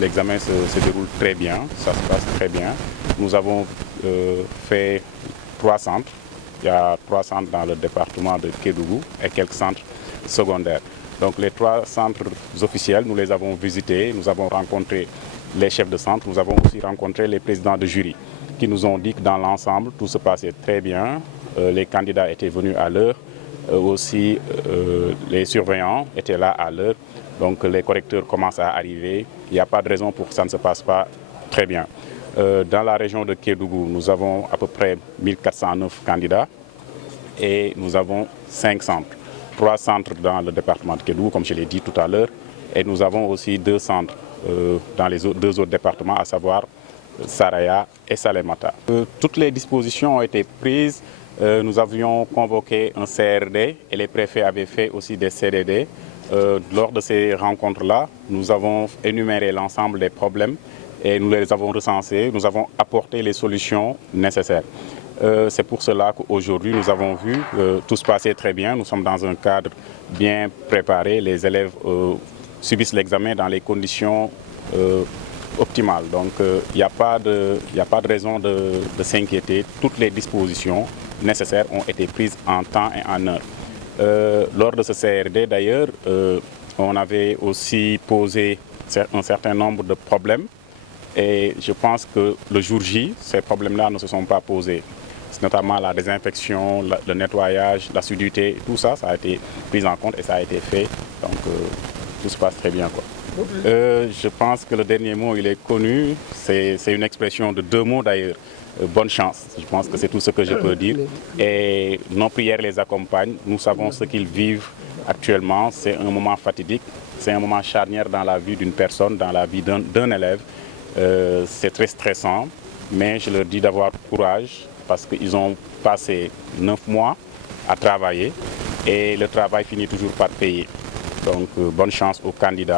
l'examen se déroule très bien, ça se passe très bien. Nous avons fait 3 centres. Il y a 3 centres dans le département de Kédougou et quelques centres secondaires. Donc les 3 centres officiels, nous les avons visités, nous avons rencontré les chefs de centre, nous avons aussi rencontré les présidents de jury qui nous ont dit que dans l'ensemble, tout se passait très bien. Les candidats étaient venus à l'heure, aussi les surveillants étaient là à l'heure. Donc les correcteurs commencent à arriver. Il n'y a pas de raison pour que ça ne se passe pas très bien. Dans la région de Kédougou, nous avons à peu près 1409 candidats et nous avons 5 centres. 3 centres dans le département de Kédougou, comme je l'ai dit tout à l'heure, et nous avons aussi 2 centres dans les 2 autres départements, à savoir Saraya et Salémata. Toutes les dispositions ont été prises. Nous avions convoqué un CRD et les préfets avaient fait aussi des CDD. Lors de ces rencontres-là, nous avons énuméré l'ensemble des problèmes et nous les avons recensés, nous avons apporté les solutions nécessaires. C'est pour cela qu'aujourd'hui, nous avons vu tout se passer très bien. Nous sommes dans un cadre bien préparé. Les élèves subissent l'examen dans les conditions optimales. Donc, il n'y a pas de raison de s'inquiéter. Toutes les dispositions nécessaires ont été prises en temps et en heure. Lors de ce CRD, d'ailleurs, on avait aussi posé un certain nombre de problèmes. Et je pense que le jour J, ces problèmes-là ne se sont pas posés. Notamment la désinfection, le nettoyage, l'assiduité, tout ça, ça a été pris en compte et ça a été fait. Donc tout se passe très bien, quoi. Je pense que le dernier mot, il est connu. C'est une expression de 2 mots d'ailleurs. Bonne chance. Je pense que c'est tout ce que je peux dire. Et nos prières les accompagnent. Nous savons ce qu'ils vivent actuellement. C'est un moment fatidique. C'est un moment charnière dans la vie d'une personne, dans la vie d'un élève. C'est très stressant, mais je leur dis d'avoir courage parce qu'ils ont passé 9 mois à travailler et le travail finit toujours par payer. Donc bonne chance aux candidats.